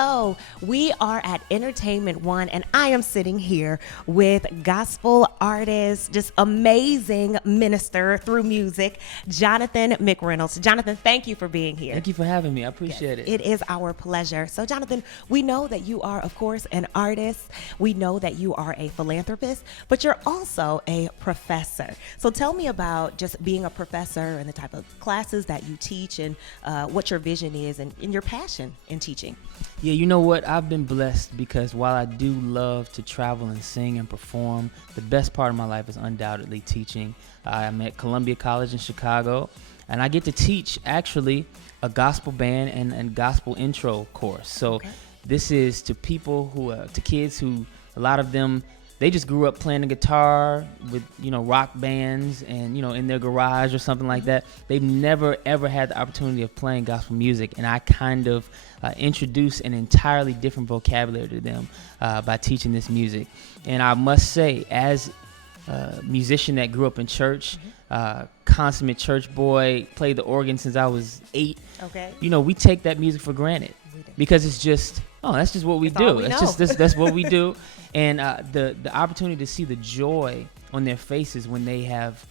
Hello, we are at Entertainment One, and I am sitting here with gospel artist, just amazing minister through music, Jonathan McReynolds. Jonathan, thank you for being here. Thank you for having me. I appreciate it. It is our pleasure. So, Jonathan, we know that you are, of course, an artist. We know that you are a philanthropist, but you're also a professor. So tell me about just being a professor and the type of classes that you teach and what your vision is and your passion in teaching. Yeah, you know what? I've been blessed because while I do love to travel and sing and perform, the best part of my life is undoubtedly teaching. I'm at Columbia College in Chicago, and I get to teach actually a gospel band and gospel intro course. So this is to people to kids who, a lot of them, they just grew up playing the guitar with, rock bands and, in their garage or something like that. They've never, ever had the opportunity of playing gospel music. And I kind of introduce an entirely different vocabulary to them by teaching this music. And I must say, as a musician that grew up in church, consummate church boy, played the organ since I was 8. Okay. We take that music for granted because it's just, that's just what we do. That's what we do. And the opportunity to see the joy on their faces when they have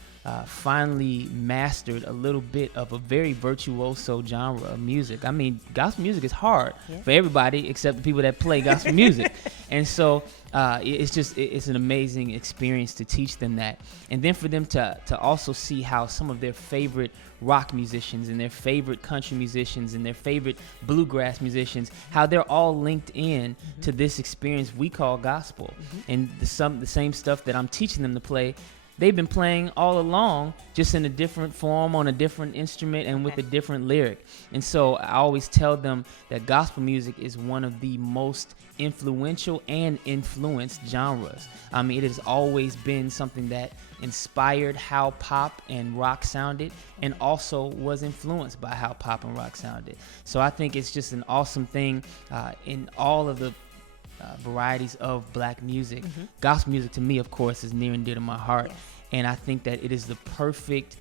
finally mastered a little bit of a very virtuoso genre of music. I mean, gospel music is hard for everybody except the people that play gospel music. And so it's an amazing experience to teach them that. And then for them to also see how some of their favorite rock musicians and their favorite country musicians and their favorite bluegrass musicians, how they're all linked in to this experience we call gospel. And the same stuff that I'm teaching them to play, they've been playing all along, just in a different form, on a different instrument, and with a different lyric. And so I always tell them that gospel music is one of the most influential and influenced genres. I mean, it has always been something that inspired how pop and rock sounded, and also was influenced by how pop and rock sounded. So I think it's just an awesome thing in all of the varieties of black music. Gospel music to me, of course, is near and dear to my heart. And I think that it is the perfect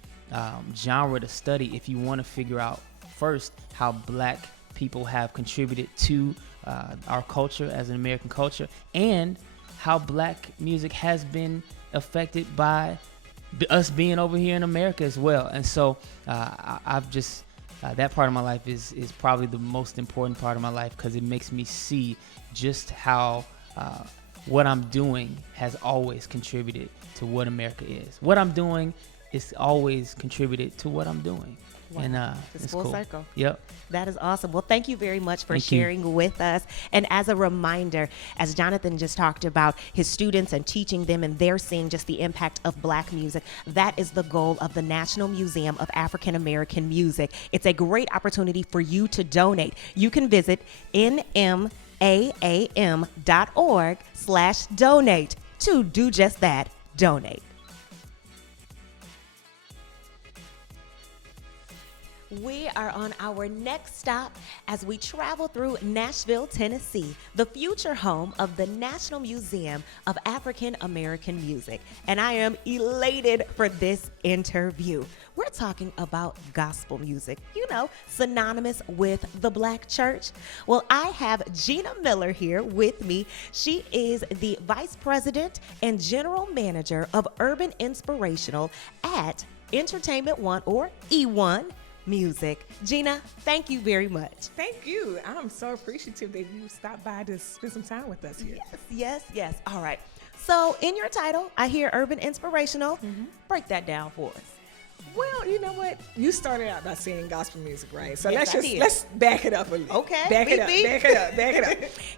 genre to study if you want to figure out first how black people have contributed to our culture as an American culture, and how black music has been affected by us being over here in America as well. And so I've just that part of my life is probably the most important part of my life, because it makes me see just how what I'm doing has always contributed to what America is. What I'm doing is always contributed to what I'm doing. Wow. And it's full circle. Yep. That is awesome. Well, thank you very much for sharing with us. And as a reminder, as Jonathan just talked about his students and teaching them, and they're seeing just the impact of black music, that is the goal of the National Museum of African American Music. It's a great opportunity for you to donate. You can visit nmaam.org/donate to do just that, donate. We are on our next stop as we travel through Nashville, Tennessee, the future home of the National Museum of African American Music. And I am elated for this interview. We're talking about gospel music, synonymous with the black church. Well, I have Gina Miller here with me. She is the Vice President and General Manager of Urban Inspirational at Entertainment One, or E1 Music. Gina, thank you very much. Thank you. I'm so appreciative that you stopped by to spend some time with us here. Yes. All right. So in your title, I hear Urban Inspirational. Break that down for us. Well, you know what? You started out by saying gospel music, right? So Yes, let's back it up a little. Okay. Back it up.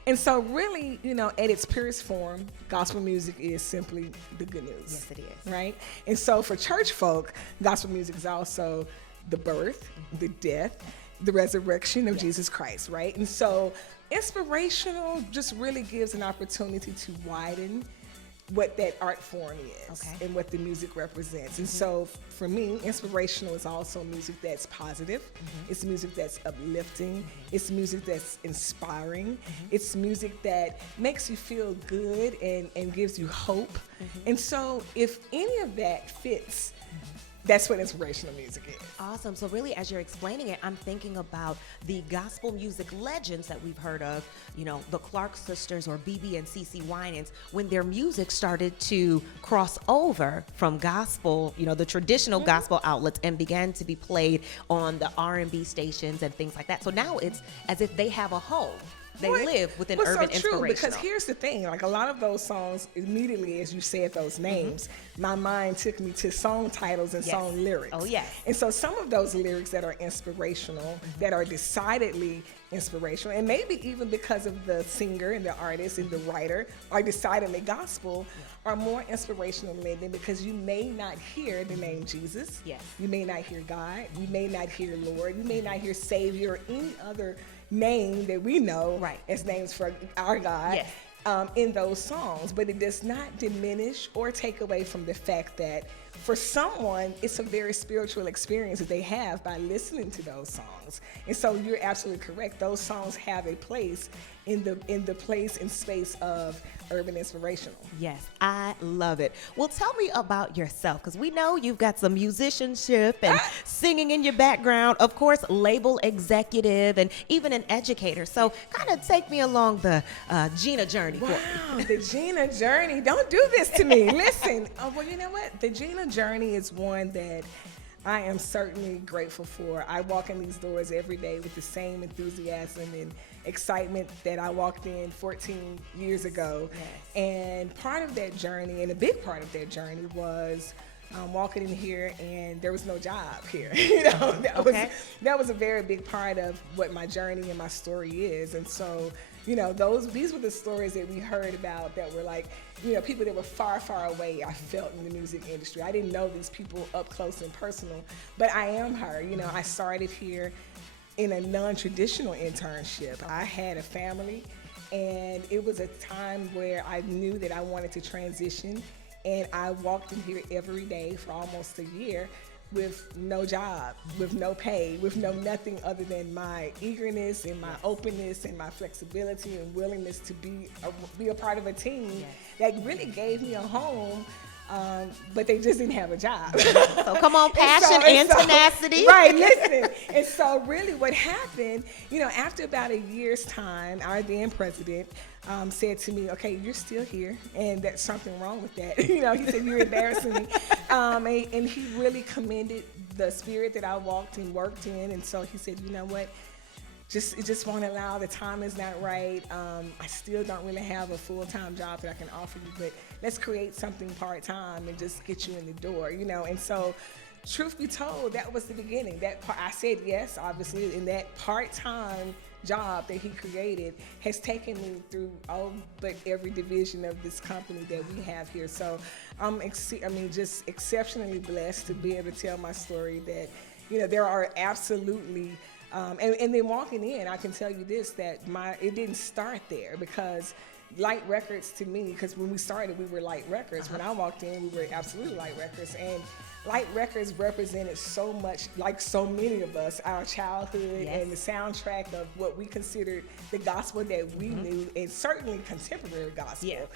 And so really, at its purest form, gospel music is simply the good news. Yes, it is. Right? And so for church folk, gospel music is also the birth, the death, the resurrection of Jesus Christ, right? And so inspirational just really gives an opportunity to widen what that art form is and what the music represents. And so for me, inspirational is also music that's positive. It's music that's uplifting. It's music that's inspiring. It's music that makes you feel good and gives you hope. And so if any of that fits That's what inspirational music is. Awesome. So really, as you're explaining it, I'm thinking about the gospel music legends that we've heard of, you know, the Clark sisters or BB and CeCe Winans, when their music started to cross over from gospel, you know, the traditional gospel outlets, and began to be played on the R&B stations and things like that. So now it's as if they have a home. They live within urban inspirational. Because here's the thing, like a lot of those songs, immediately as you said those names, my mind took me to song titles and song lyrics. Oh, yes. And so some of those lyrics that are inspirational, that are decidedly inspirational, and maybe even because of the singer and the artist and the writer are decidedly gospel, are more inspirational than because you may not hear the name Jesus. Yes. You may not hear God. You may not hear Lord. You may not hear Savior or any other name that we know as names for our God in those songs, but it does not diminish or take away from the fact that for someone, it's a very spiritual experience that they have by listening to those songs. And so you're absolutely correct. Those songs have a place in the place and space of urban inspirational. Yes, I love it. Well, tell me about yourself, because we know you've got some musicianship and singing in your background, of course, label executive and even an educator. So kind of take me along the Gina journey. Wow, the Gina journey. Don't do this to me. Listen, well, you know what? The Gina journey is one that I am certainly grateful for. I walk in these doors every day with the same enthusiasm and excitement that I walked in 14 years ago. And part of that journey, and a big part of that journey, was walking in here and there was no job here. You know, that was a very big part of what my journey and my story is. And so, you know, these were the stories that we heard about that were like, you know, people that were far, far away, I felt, in the music industry. I didn't know these people up close and personal, but I am her. You know, I started here in a non-traditional internship. I had a family, and it was a time where I knew that I wanted to transition, and I walked in here every day for almost a year with no job, with no pay, with no nothing other than my eagerness and my openness and my flexibility and willingness to be a part of a team that really gave me a home. But they just didn't have a job. So come on, passion and tenacity. Right, listen. And so really what happened, you know, after about a year's time, our then president said to me, okay, you're still here, and there's something wrong with that. You know, he said, you're embarrassing me. And he really commended the spirit that I walked and worked in. And so he said, you know what? It just won't allow, the time is not right. I still don't really have a full-time job that I can offer you, but let's create something part-time and just get you in the door, you know. And so, truth be told, that was the beginning. I said yes, obviously, and that part-time job that he created has taken me through all but every division of this company that we have here. So I'm just exceptionally blessed to be able to tell my story that, you know, there are absolutely and then walking in, I can tell you this, that it didn't start there, because Light Records to me, because when we started, we were Light Records. When I walked in, we were absolutely Light Records. And Light Records represented so much, like so many of us, our childhood and the soundtrack of what we considered the gospel that we knew, and certainly contemporary gospel.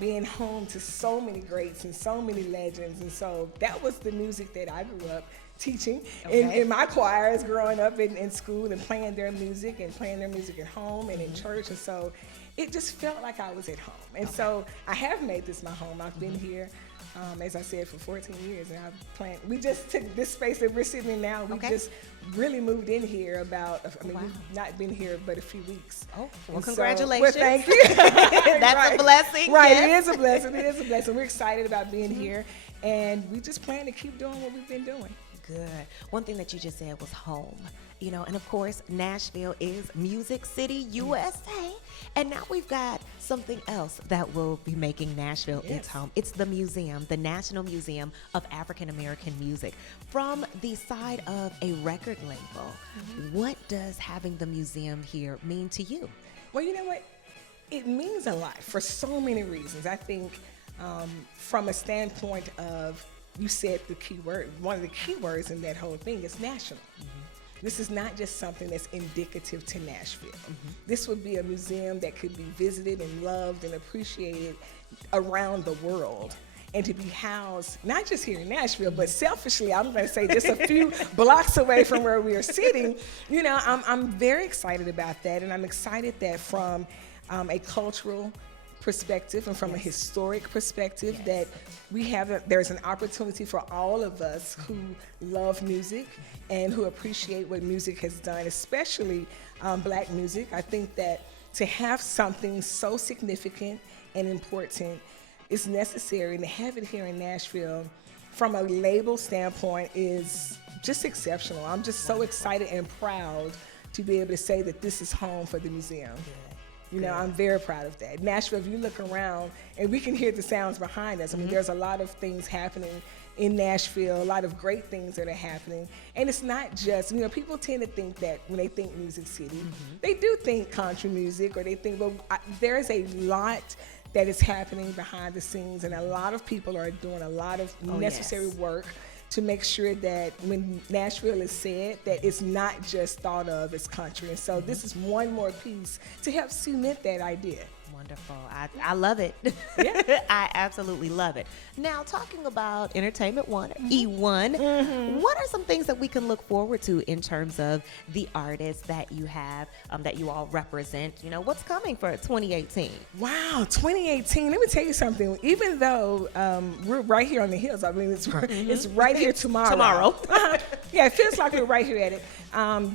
Being home to so many greats and so many legends. And so that was the music that I grew up teaching in my choirs growing up in school, and playing their music at home and in church. And so it just felt like I was at home. And so I have made this my home. I've been here, as I said, for 14 years, and we just took this space that we're sitting in now. We just really moved in here we've not been here but a few weeks. Oh, well, congratulations. So, well, thank you. That's a blessing. Right, yes. It is a blessing. We're excited about being here, and we just plan to keep doing what we've been doing. Good. One thing that you just said was home. You know, and of course, Nashville is Music City, USA. And now we've got something else that will be making Nashville its home. It's the museum, the National Museum of African American Music. From the side of a record label, what does having the museum here mean to you? Well, you know what? It means a lot for so many reasons. I think from a standpoint of, you said the key word, one of the key words in that whole thing is national. This is not just something that's indicative to Nashville. This would be a museum that could be visited and loved and appreciated around the world. and to be housed, not just here in Nashville, but selfishly, I'm going to say just a few blocks away from where we are sitting. You know, I'm very excited about that, and I'm excited that from a cultural perspective and from a historic perspective that there's an opportunity for all of us who love music and who appreciate what music has done, especially Black music. I think that to have something so significant and important is necessary, and to have it here in Nashville from a label standpoint is just exceptional. I'm just so excited and proud to be able to say that this is home for the museum. You know, I'm very proud of that. Nashville, if you look around, and we can hear the sounds behind us. I mean, there's a lot of things happening in Nashville, a lot of great things that are happening. And it's not just, you know, people tend to think that when they think Music City, they do think country music, or they think, well, there's a lot that is happening behind the scenes, and a lot of people are doing a lot of necessary work to make sure that when Nashville is said, that it's not just thought of as country. And so this is one more piece to help cement that idea. Wonderful. I love it. Yeah. I absolutely love it. Now, talking about Entertainment One, E1, what are some things that we can look forward to in terms of the artists that you have, that you all represent? You know, what's coming for 2018? Wow, 2018. Let me tell you something. Even though we're right here on the hills, I mean, it's right here tomorrow. Yeah, it feels like we're right here at it.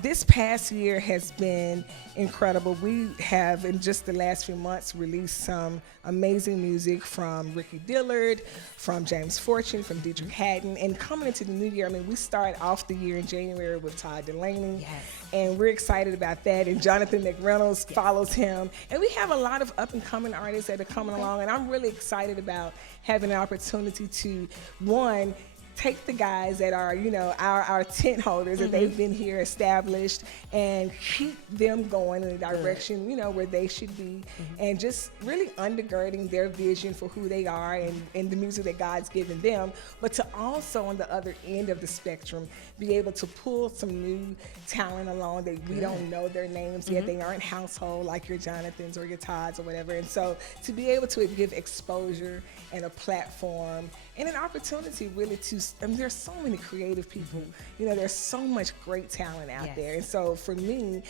This past year has been incredible. We have, in just the last few months, released some amazing music from Ricky Dillard, from James Fortune, from Dietrich Haddon, and coming into the new year, I mean, we start off the year in January with Todd Delaney, and we're excited about that, and Jonathan McReynolds follows him, and we have a lot of up-and-coming artists that are coming along, and I'm really excited about having an opportunity to, one, take the guys that are, you know, our tent holders, that they've been here established, and keep them going in the direction, you know, where they should be, and just really undergirding their vision for who they are and the music that God's given them, but to also, on the other end of the spectrum, be able to pull some new talent along that we don't know their names yet. They aren't household like your Jonathans or your Todds or whatever. And so to be able to give exposure and a platform and an opportunity really to, I mean, there's so many creative people, you know, there's so much great talent out there. And so for me,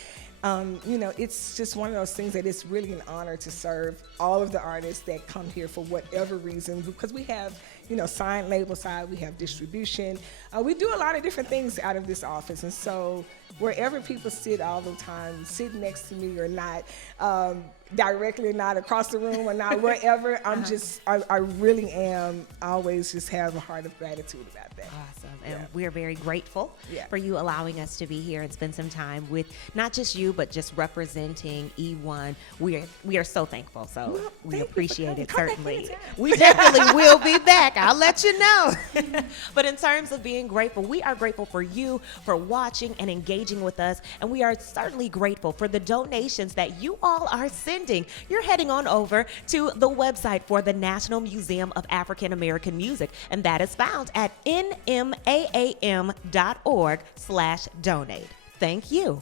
you know, it's just one of those things that it's really an honor to serve all of the artists that come here for whatever reason, because we have, you know, signed label side, we have distribution. We do a lot of different things out of this office. And so wherever people sit all the time, sit next to me or not, directly or not, across the room or not, wherever, I'm just, I really am always just have a heart of gratitude about that. Awesome. And we're very grateful for you allowing us to be here and spend some time with not just you, but just representing E1. We are so thankful. So we appreciate it, certainly. We definitely will be back. I'll let you know. But in terms of being grateful, we are grateful for you for watching and engaging with us. And we are certainly grateful for the donations that you all are sending. You're heading on over to the website for the National Museum of African American Music, and that is found at nmaam.org/donate. Thank you.